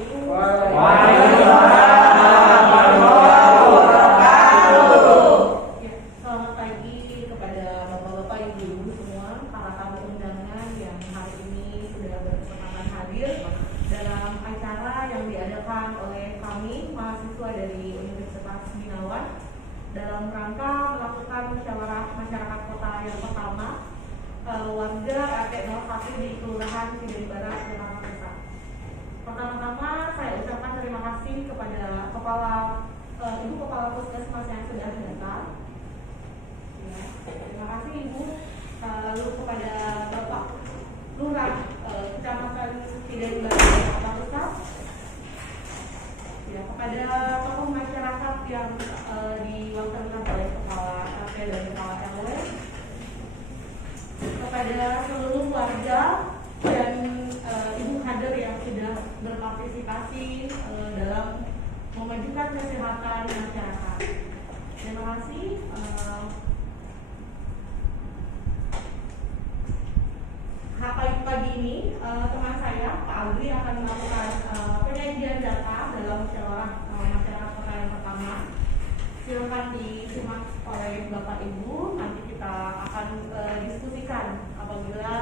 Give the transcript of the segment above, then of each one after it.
Waalaikumsalam warahmatullahi wabarakatuh. Ya, selamat pagi kepada bapak-bapak, ibu-ibu semua, para tamu undangan yang hari ini sudah berkesempatan hadir dalam acara yang diadakan oleh kami mahasiswa dari Universitas Binawan dalam rangka melakukan musyawarah masyarakat kota yang pertama warga RT 01 di Kelurahan Cideng Barat, Jakarta Pusat. Pertama-tama saya ucapkan terima kasih kepada Ibu Kepala Puskesmas yang sudah datang. Ya, terima kasih Ibu. Lalu kepada Bapak Lurah Kecamatan Cideng Barat, Jakarta Pusat. Ya, kepada tokoh masyarakat yang diwakilkan oleh Kepala RT dan Kepala RW. Kepada seluruh warga dan ibu kader yang sudah berpartisipasi dalam memajukan kesehatan masyarakat. Terima kasih. Pagi ini teman saya Pak Agri akan melakukan penyajian data dalam musyawarah masyarakat kota yang pertama. Silakan disimak oleh Bapak Ibu. Nanti kita akan diskusikan apabila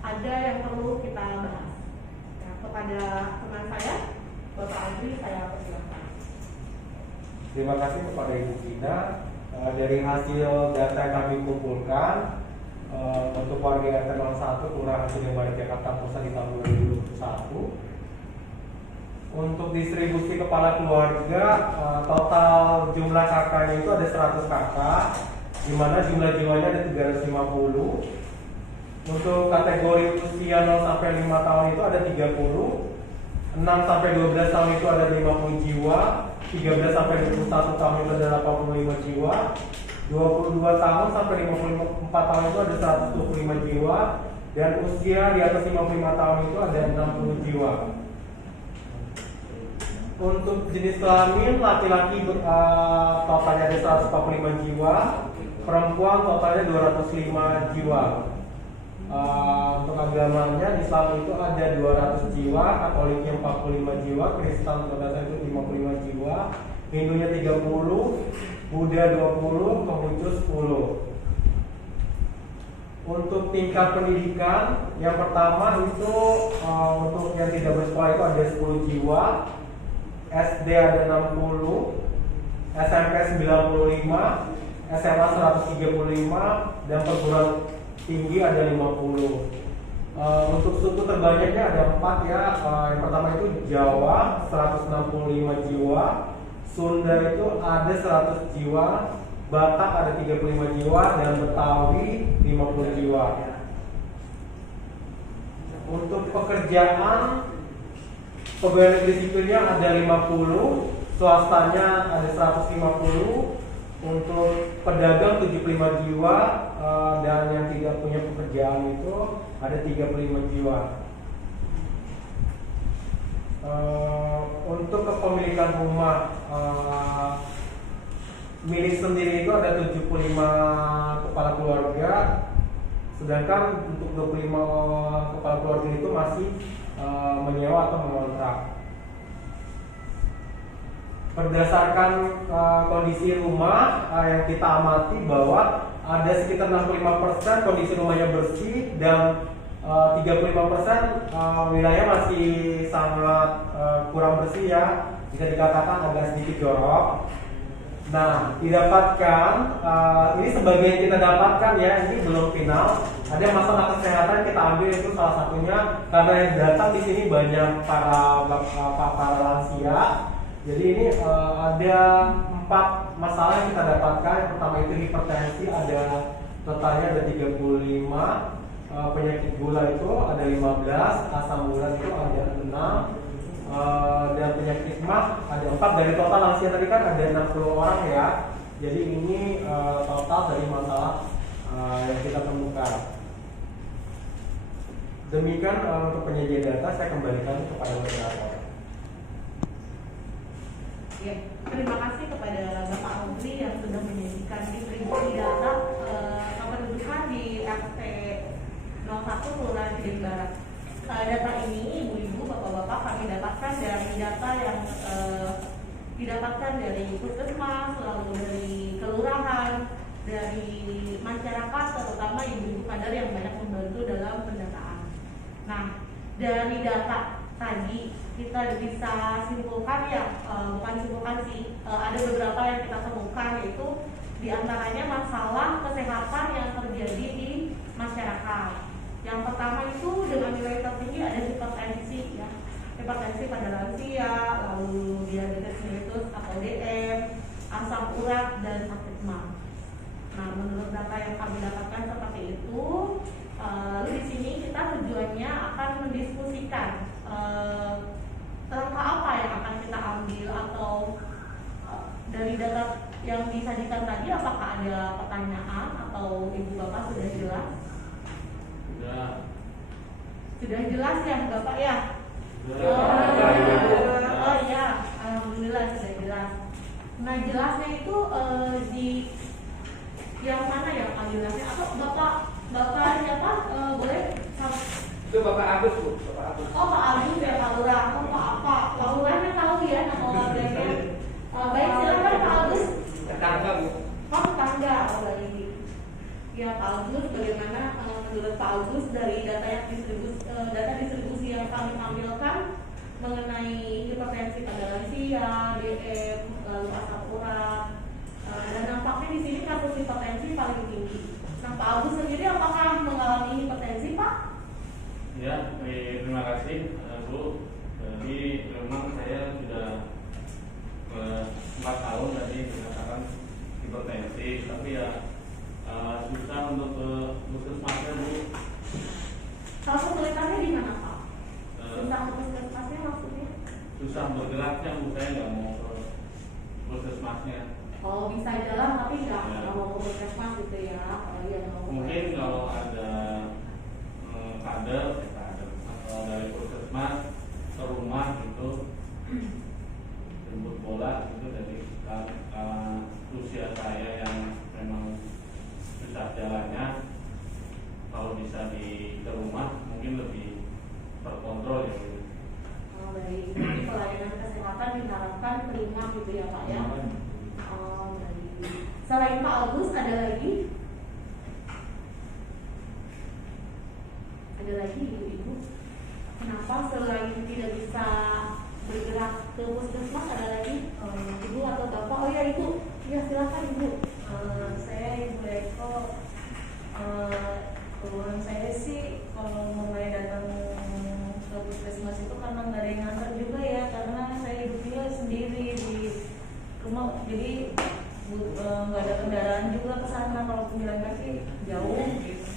ada yang perlu kita bahas. Ya, kepada teman saya, Bapak Agri, saya persilakan. Terima kasih kepada Ibu Gina. Dari hasil data yang kami kumpulkan untuk warga RT 01 Kelurahan Cideng Barat, Jakarta Pusat di tahun 2021, untuk distribusi kepala keluarga, total jumlah kakaknya itu ada 100 kakak, di mana jumlah jiwanya ada 350. Untuk kategori usia 0 sampai 5 tahun itu ada 30, 6 sampai 12 tahun itu ada 50 jiwa, 13 sampai 21 tahun itu ada 85 jiwa, 22 tahun sampai 54 tahun itu ada 125 jiwa, dan usia di atas 55 tahun itu ada 60 jiwa. Untuk jenis kelamin, laki-laki totalnya ada 145 jiwa, perempuan totalnya 205 jiwa. Untuk agamanya, Islam itu ada 200 jiwa, Katoliknya 45 jiwa, Kristen Protestan itu 55 jiwa, Hindunya 30, Buddha 20, Konghucu 10. Untuk tingkat pendidikan, yang pertama itu untuk yang tidak bersekolah itu ada 10 jiwa, SD ada 60, SMP 95, SMA 135, dan perguruan tinggi ada 50. Untuk suku terbanyaknya ada 4 ya. Yang pertama itu Jawa 165 jiwa, Sunda itu ada 100 jiwa, Batak ada 35 jiwa, dan Betawi 50 jiwa. Untuk pekerjaan, pegawai negeri sipilnya ada 50, swastanya ada 150, untuk pedagang 75 jiwa, dan yang tidak punya pekerjaan itu ada 35 jiwa. Untuk kepemilikan rumah milik sendiri itu ada 75 kepala keluarga, sedangkan untuk 25 kepala keluarga itu masih menyewa atau mengontrak. Berdasarkan kondisi rumah yang kita amati bahwa ada sekitar 65% kondisi rumahnya bersih, dan 35% wilayah masih sangat kurang bersih ya, bisa dikatakan agak sedikit jorok. Nah, didapatkan ini sebagian kita dapatkan ya, ini belum final. Ada masalah kesehatan kita ambil, itu salah satunya karena yang datang di sini banyak para lansia. Jadi ini ada 4 masalah yang kita dapatkan. Yang pertama itu hipertensi, ada totalnya ada 35, penyakit gula itu ada 15, asam urat itu ada 6, dan penyakit mah ada 4. Dari total lansia tadi kan ada 60 orang ya. Jadi ini total dari masalah yang kita temukan. Demikian untuk penyajian data, saya kembalikan kepada moderator. Ya, terima kasih kepada Bapak Agri yang sudah menyajikan distribusi data kependudukan di RT 01 Kelurahan Cideng Barat. Data ini, ibu-ibu, bapak-bapak, kami dapatkan dari dari data yang didapatkan dari puskesmas, lalu dari kelurahan, dari masyarakat, terutama ibu-ibu kader yang banyak membantu dalam pendataan. Nah, dari data tadi kita bisa simpulkan ya, bukan simpulkan sih, ada beberapa yang kita temukan, yaitu diantaranya masalah kesehatan yang terjadi di masyarakat. Yang pertama itu dengan nilai tertinggi ada hipertensi ya, hipertensi pada lansia, lalu diabetes mellitus atau DM, asam urat dan sakit mah. Nah, menurut data yang kami dapatkan seperti itu, di sini kita tujuannya akan mendiskusikan langkah apa yang akan kita ambil, atau dari data yang disajikan tadi apakah ada pertanyaan atau ibu bapak sudah jelas? Sudah jelas ya bapak ya? Oh iya, alhamdulillah sudah jelas. Nah, jelasnya itu di yang mana ya jelasnya? Atau bapak siapa? Boleh? Itu Bapak Agus, Bu. Bapak Agus. Oh, Pak Agus ya, Pak Lurah. Oh, Pak Lurahnya tahu ya nama warganya. Baik, silakan Pak Agus. Tetangga, Bu. Oh, tetangga. Oh, baik. Ya, Pak Agus, bagaimana menurut Pak Agus dari data distribusi yang kami tampilkan mengenai hipertensi pada lansia, DM, lalu asam urat, dan nampaknya di sini kasus hipertensi paling tinggi. Nah, Pak Agus sendiri apakah mengalami hipertensi, Pak? Ya, terima kasih Bu. Jadi memang saya sudah 4 tahun tadi mengatakan hipertensi, tapi ya susah untuk ke puskesmasnya Bu. Kalau kesulitannya di mana, Pak? Susah ke puskesmasnya maksudnya? Susah bergeraknya Bu, saya nggak mau ke puskesmasnya. Oh, bisa jalan tapi nggak mau ke puskesmas gitu ya? Mungkin kalau ada kader atau dari puskesmas ke rumah gitu jemput bola itu dari usia saya yang memang susah jalannya, kalau bisa ke rumah mungkin lebih terkontrol ya. Oh, baik. Jadi pelayanan kesehatan diharapkan prima gitu ya Pak ya? Oh, baik. Selain Pak Agus ada lagi? Ada lagi ibu-ibu? Kenapa selain tidak bisa bergerak ke puskesmas ada lagi ibu atau bapak? Oh ya ibu, ya silakan ibu. Saya Ibu Eko. Keluhan saya sih kalau mulai datang ke puskesmas itu karena nggak ada yang nganter juga ya, karena saya hidupnya sendiri di rumah, jadi nggak ada kendaraan juga ke sana, kalau jalan kaki jauh gitu.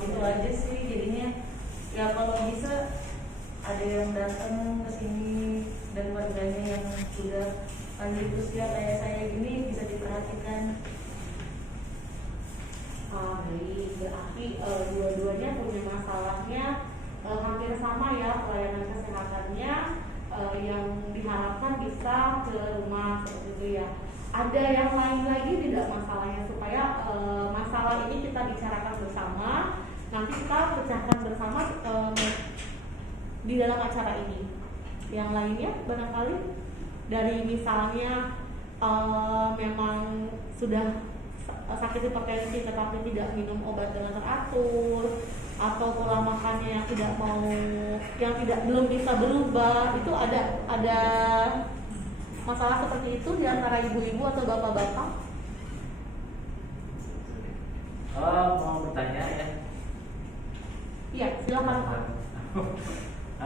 Itu aja sih jadinya. Ya kalau bisa ada yang datang ke sini dan warganya yang sudah lanjut usia kayak saya gini bisa diperhatikan. Baik, berarti dua-duanya punya masalahnya hampir sama ya, pelayanan kesehatannya yang diharapkan bisa ke rumah seperti itu ya. Ada yang lain lagi tidak masalahnya, supaya masalah ini kita bicarakan bersama, nanti kita pecahkan bersama di dalam acara ini. Yang lainnya barangkali dari misalnya memang sudah sakit hipertensi tetapi tidak minum obat dengan teratur, atau pola makannya yang belum bisa berubah, itu ada masalah seperti itu di antara ibu-ibu atau bapak-bapak? Mau bertanya ya? Iya, silakan Pak.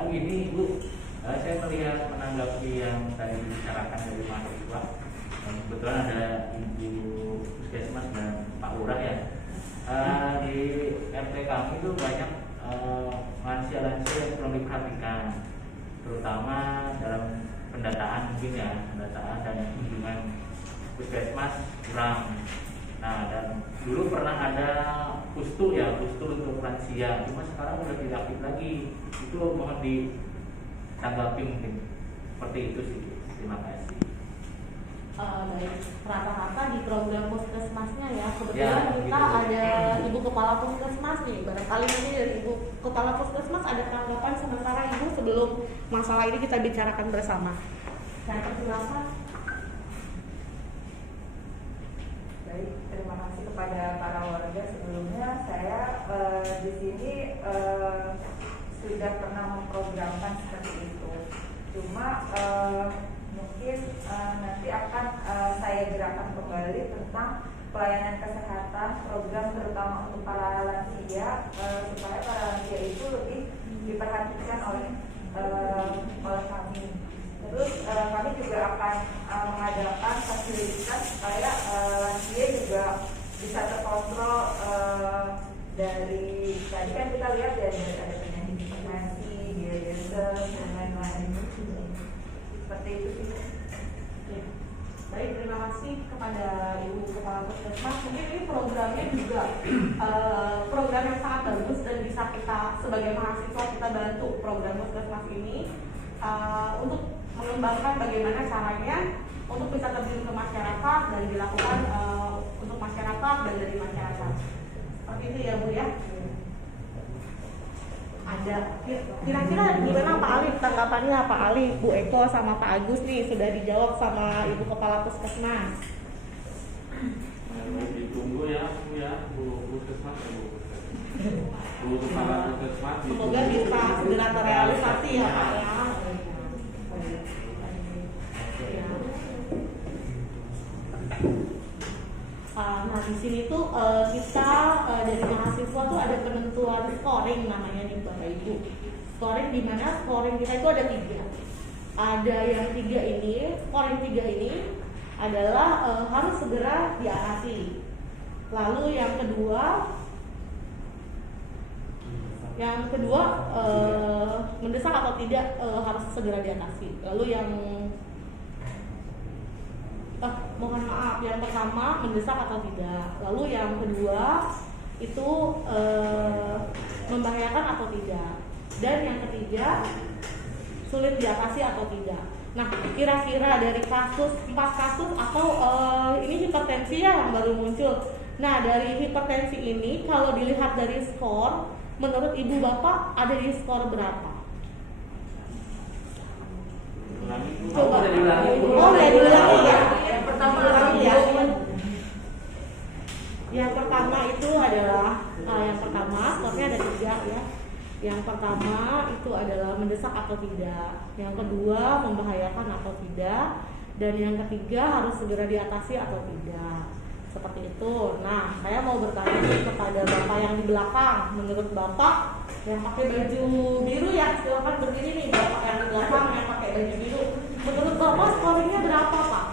Gini Bu, saya melihat menanggapi yang tadi dibicarakan dari mahasiswa. Kebetulan ada Ibu Puskesmas dan Pak Lurah ya. Di RT kami itu banyak lansia-lansia yang perlu diperhatikan, terutama dalam pendataan mungkin ya, pendataan dan kunjungan puskesmas kurang. Nah, dan dulu pernah ada pustu untuk lansia, cuma sekarang udah tidak aktif lagi. Itu mohon ditanggapi mungkin seperti itu sih. Terima kasih. Baik, rata-rata di program puskesmasnya ya, kebetulan Ya, kita gitu. ada ibu kepala puskesmas nih. Barangkali nanti dari ibu kepala puskesmas ada tanggapan sementara ibu sebelum masalah ini kita bicarakan bersama. Saya persilakan. Baik, terima kasih kepada para warga. Sebelumnya saya di sini sudah pernah memprogramkan seperti itu. Cuma mungkin nanti akan saya gerakan kembali tentang pelayanan kesehatan, program terutama untuk para lansia, supaya para lansia itu lebih diperhatikan oleh kami. Terus kami juga akan mengadakan fasilitas supaya lansia juga bisa terkontrol dari tadi kan kita lihat ya ada penyakit hipertensi, diabetes dan lain-lain. Seperti itu sih. Ya. Baik, terima kasih kepada Ibu Kepala Puskesmas. Mungkin ini programnya juga program yang sangat bagus dan bisa kita sebagai mahasiswa kita bantu program Puskesmas ini untuk mengembangkan bagaimana caranya untuk bisa terjun ke masyarakat dan dilakukan untuk masyarakat dan dari masyarakat. Seperti itu ya Bu ya. Ada kira-kira gimana Pak Ali tanggapannya Pak Ali, Bu Eko sama Pak Agus nih sudah dijawab sama Ibu Kepala Puskesmas. Ditunggu ya Bu ya, Bu Puskesmas ya Bu Kepala Puskesmas. Semoga bisa segera terrealisasi ya Pak ya. Nah di sini tuh kita dari mahasiswa tuh ada penentuan scoring namanya nih Bapak Ibu. Scoring di mana scoring kita itu ada 3. Ada yang 3 ini, scoring 3 ini adalah harus segera diatasi. Lalu yang kedua mendesak atau tidak harus segera diatasi. Lalu yang mohon maaf, yang pertama mendesak atau tidak. Lalu yang kedua itu membahayakan atau tidak. Dan yang ketiga sulit diatasi atau tidak. Nah, kira-kira dari 4 kasus atau ini hipertensi ya yang baru muncul. Nah, dari hipertensi ini kalau dilihat dari skor, menurut Ibu Bapak ada di skor berapa? Coba diulangi. Oh, ya diulangi ya. Yang pertama ulangi ya. Yang pertama itu adalah yang pertama skornya ada 3 ya. Yang pertama itu adalah mendesak atau tidak. Yang kedua membahayakan atau tidak. Dan yang ketiga harus segera diatasi atau tidak. Seperti itu. Nah, saya mau bertanya kepada Bapak yang di belakang. Menurut Bapak yang pakai baju biru ya, silakan berdiri nih Bapak yang di belakang yang pakai baju biru. Menurut Bapak skornya berapa Pak?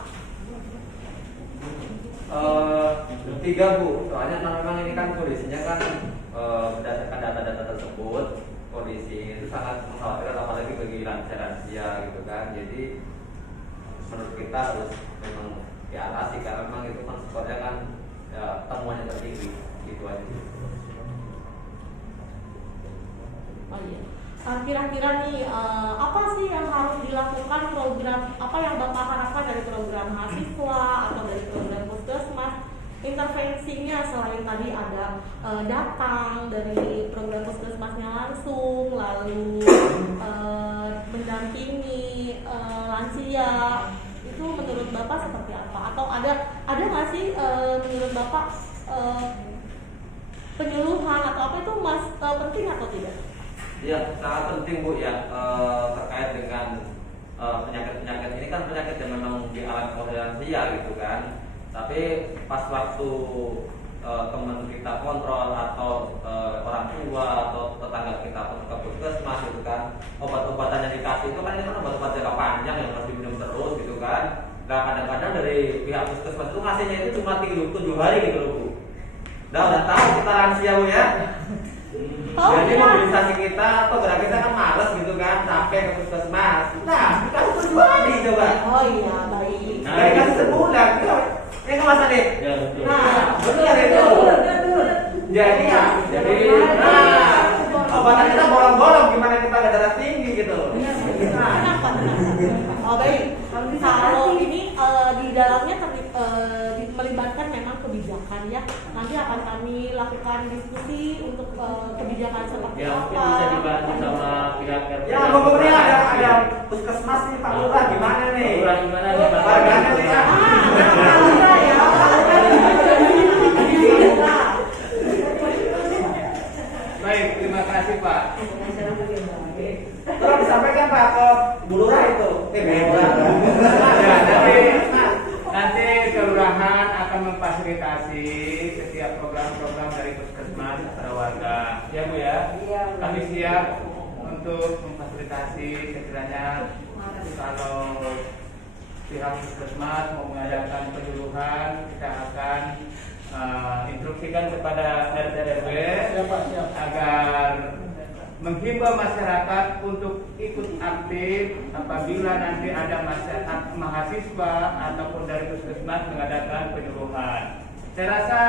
3 Bu. Soalnya memang ini kan kondisinya kan berdasarkan data-data tersebut kondisi itu sangat mengkhawatirkan apalagi bagi lansia gitu kan. Jadi menurut kita harus memang diatasi karena memang itu kan skornya kan temuannya tertinggi gitu aja. Oh iya. Kira-kira nih apa sih yang harus dilakukan program apa yang Bapak harapkan dari program mahasiswa atau dari program puskesmas? Intervensinya selain tadi ada datang dari program puskesmasnya langsung, lalu mendampingi lansia, itu menurut Bapak seperti apa? Atau ada nggak sih menurut Bapak penyuluhan atau apa itu penting atau tidak? Ya, sangat penting Bu ya, terkait dengan penyakit-penyakit ini kan penyakit yang memang dialami oleh lansia gitu kan. Tapi pas waktu teman kita kontrol atau orang tua atau tetangga kita ke puskesmas gitu kan, obat-obatan yang dikasih itu kan ini kan obat-obat jangka panjang yang harus diminum terus gitu kan. Nah kadang-kadang dari pihak puskesmas itu ngasihnya itu cuma 7 hari gitu loh Bu. Udah tahu kita lansia Bu ya. Jadi mobilisasi kita atau gerak kita kan males gitu kan, capek ke puskesmas. Nah, kita harus 7 hari coba. Oh iya, baik. Nah, dikasih sebulan, ini ke Mas Adit. Ya, betul. Nah, betul itu. Jadi obatan kita bolong-bolong gimana kita gak darah tinggi gitu. Kenapa? Oh baik. Kalau ini di dalamnya melibatkan memang kebijakan ya. Nanti akan kami lakukan diskusi untuk kebijakan seperti Ya, apa. mungkin bisa dibantu sama pihak RT. Ya, pemerintah nih Pak Lurah gimana nih? Pak Lurah gimana nih Pak? Warganya nih ya. Baik, terima kasih Pak. Tolong disampaikan Pak ke Bu Lurah itu. Nanti kelurahan akan memfasilitasi setiap program-program dari puskesmas kepada warga. Ya Bu ya. Kami siap untuk memfasilitasi sekiranya kalau pihak puskesmas mau mengadakan penyuluhan, kita akan instruksikan kepada RT RW agar menghimbau masyarakat untuk ikut aktif apabila nanti ada masyarakat mahasiswa ataupun dari puskesmas mengadakan penyuluhan. Saya rasa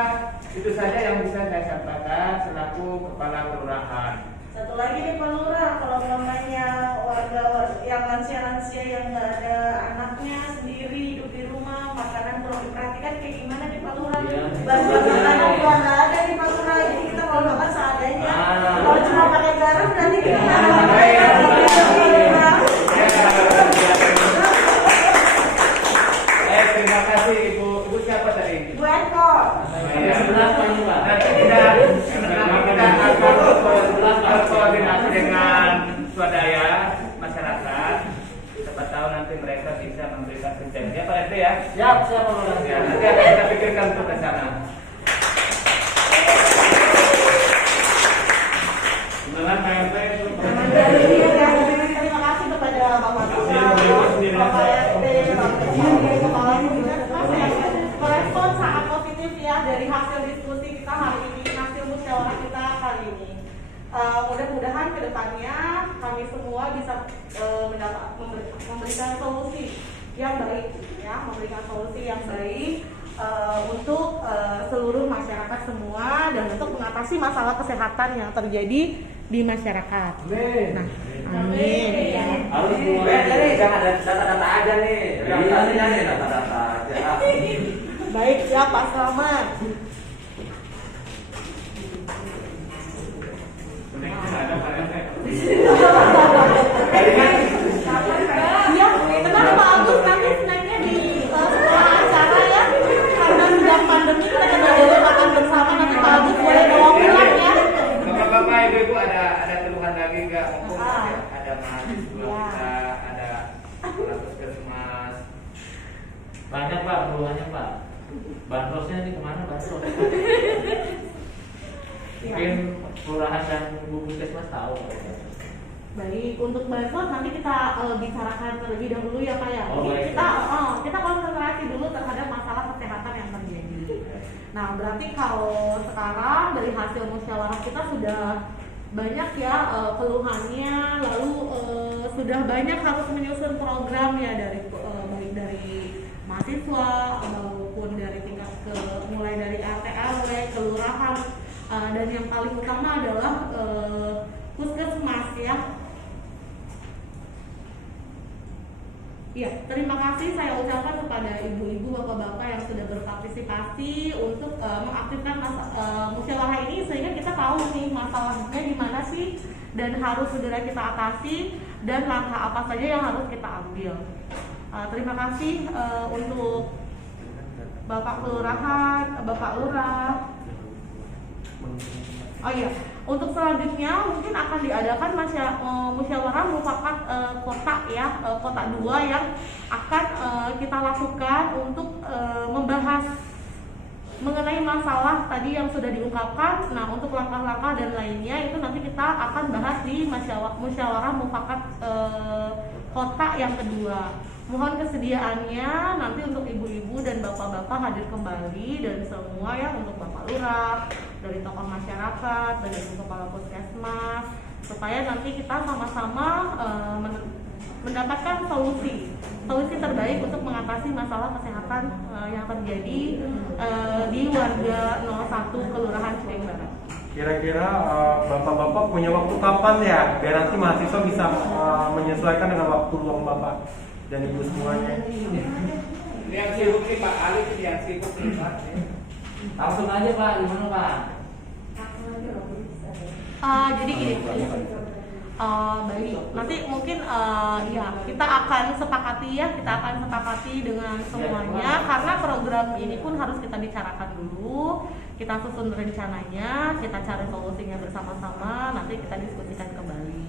itu saja yang bisa saya sampaikan selaku kepala kelurahan. Satu lagi nih Pak Lurah, kalau namanya warga yang lansia-lansia yang nggak ada anaknya sendiri hidup di rumah, makanan perlu diperhatikan kayak gimana nih Pak Lurah? Bantuan makanan juga nggak ada nih Pak Lurah, jadi kita kalau makan seadanya. Kalau cuma pakai garam berarti kita nggak ada makanan. Terima kasih Ibu. Ibu siapa tadi? Bu Eko. Nanti kita akan berkoordinasi dengan swadaya masyarakat. Siapa tahu nanti mereka bisa memberikan penjelasan. Pak RT ya? Siap, siap Pak Lurah. Ya, nanti akan kita pikirkan untuk ke sana. Beneran Pak RT itu. Terima kasih kepada Bapak Lurah, Bapak RT, Kepala Puskesmas yang merespon sangat positif ya dari hasil diskusi kita hari ini, hasil musyawarah kita kali ini. Mudah-mudahan kedepannya kami semua bisa memberikan solusi yang baik, ya, memberikan solusi yang baik untuk seluruh masyarakat semua dan untuk mengatasi masalah kesehatan yang terjadi di masyarakat. Nah, amin. Ya. Harus mulai jangan ada data-data aja nih. Realisasinya nih data-data aja. Baik ya Pak Selamat. Ada Pak RT. Iya, tenang Pak Agus, nanti snacknya di setelah acara ya. Karena sedang pandemi kita ada makan bersama, nanti Pak Agus boleh bawa pulang ya. Bapak-bapak, ibu-ibu ada keluhan lagi nggak? Mumpung ada mahasiswa kita, ada kepala puskesmas. Banyak Pak keluhannya Pak. Bantuannya ini kemana bantuan? Mungkin kelurahan dan Bu Puskesmas tahu. Baik, untuk bantuan nanti kita bicarakan terlebih dahulu ya Pak ya. Oh, baik. Kita konsentrasi dulu terhadap masalah kesehatan yang terjadi. Nah, berarti kalau sekarang dari hasil musyawarah kita sudah banyak ya keluhannya, lalu sudah banyak harus menyusun program ya dari baik dari mahasiswa maupun dari tingkat mulai dari RT RW, kelurahan, dan yang paling utama adalah puskesmas ya. Ya, terima kasih saya ucapkan kepada ibu-ibu, bapak-bapak yang sudah berpartisipasi untuk mengaktifkan musyawarah ini sehingga kita tahu nih masalahnya di mana sih dan harus segera kita atasi dan langkah apa saja yang harus kita ambil. Terima kasih untuk Bapak Kelurahan, Bapak Lurah. Oh iya, untuk selanjutnya mungkin akan diadakan musyawarah mufakat kota ya, kota 2 yang akan kita lakukan untuk membahas mengenai masalah tadi yang sudah diungkapkan. Nah, untuk langkah-langkah dan lainnya itu nanti kita akan bahas di musyawarah mufakat kota yang kedua. Mohon kesediaannya nanti untuk ibu-ibu dan bapak-bapak hadir kembali dan semua ya, untuk Bapak Lurah, dari tokoh masyarakat, dari kepala puskesmas, supaya nanti kita sama-sama mendapatkan solusi terbaik untuk mengatasi masalah kesehatan yang terjadi di warga 01 Kelurahan Cipayung Barat. Kira-kira bapak-bapak punya waktu kapan ya biar nanti mahasiswa bisa menyesuaikan dengan waktu luang bapak dan ibu semuanya? Yang sibuk nih Pak Ali, yang sibuk nih Pak. Langsung aja Pak, gimana Pak? Jadi gini, baik, nanti mungkin ya kita akan sepakati dengan semuanya, karena program ini pun harus kita bicarakan dulu, kita susun rencananya, kita cari solusinya bersama-sama, nanti kita diskusikan kembali.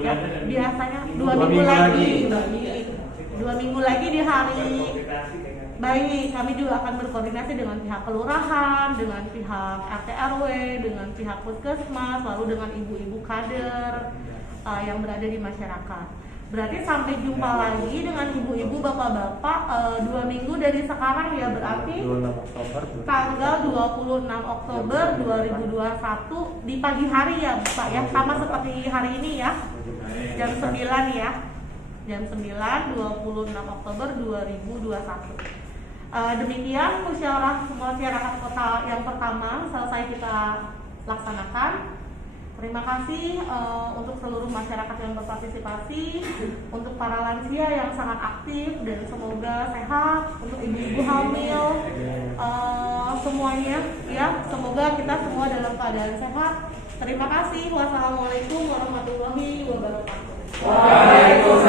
Ya, biasanya 2 minggu lagi. 2 minggu lagi di hari. Baik, kami juga akan berkoordinasi dengan pihak kelurahan, dengan pihak RT RW, dengan pihak puskesmas, lalu dengan ibu-ibu kader yang berada di masyarakat. Berarti sampai jumpa lagi dengan ibu-ibu, bapak-bapak 2 minggu dari sekarang ya, berarti tanggal 26 Oktober 2021 di pagi hari ya Pak ya, sama seperti hari ini ya, jam 9 ya, jam 9 26 Oktober 2021. Demikian musyawarah masyarakat kota yang pertama selesai kita laksanakan. Terima kasih untuk seluruh masyarakat yang berpartisipasi, untuk para lansia yang sangat aktif, dan semoga sehat, untuk ibu-ibu hamil, semuanya ya, semoga kita semua dalam keadaan sehat. Terima kasih. Wassalamualaikum warahmatullahi wabarakatuh. Waalaikumsalam.